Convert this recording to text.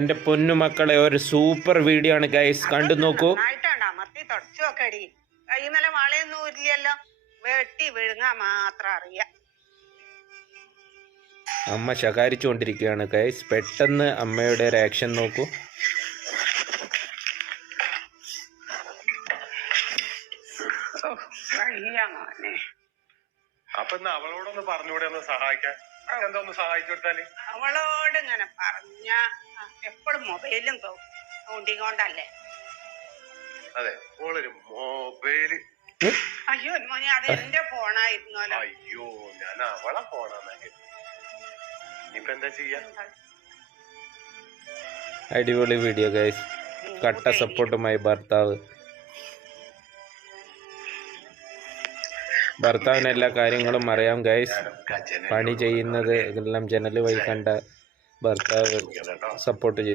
എന്റെ പൊന്നുമക്കളെ ഒരു super video ആണ് ഗൈസ്, കണ്ടു നോക്കൂ. അമർത്തി തുടച്ചു നോക്കടി. കൈമല വളയൊന്നും ഇല്ലല്ലോ, വെട്ടി വിഴുങ്ങാൻ മാത്രം അറിയാം. അമ്മ ശകാരിച്ചുകൊണ്ടിരിക്കുകയാണ് ഗൈസ്. പെട്ടെന്ന് അമ്മയുടെ റിയാക്ഷൻ നോക്കൂ. അപ്പൊ അവളോടൊന്ന് പറഞ്ഞൂടെ, ഒന്ന് സഹായിക്കാൻ. എന്തൊന്ന് സഹായിച്ചു കൊടുത്താല്? അവളോട് ഇങ്ങനെ പറഞ്ഞ എപ്പോഴും മൊബൈലും തോണ്ടിക്കൊണ്ടല്ലേ. അതെ, ഓളൊരു മൊബൈല്. അയ്യോ മോനെ, അത് എന്റെ ഫോണായിരുന്നല്ലോ. അയ്യോ, ഞാൻ അവളെ ഫോണാണെങ്കിൽ ഇനിയിപ്പോ എന്താ ചെയ്യാ? അടിപൊളി വീഡിയോ ഗൈസ്. കട്ട സപ്പോർട്ടുമായി ഭർത്താവിന് എല്ലാ കാര്യങ്ങളും അറിയാം ഗൈസ്. പണി ചെയ്യുന്നത് എല്ലാം ജനൽ വഴി കണ്ട ഭർത്താവ് സപ്പോർട്ട് ചെയ്തു.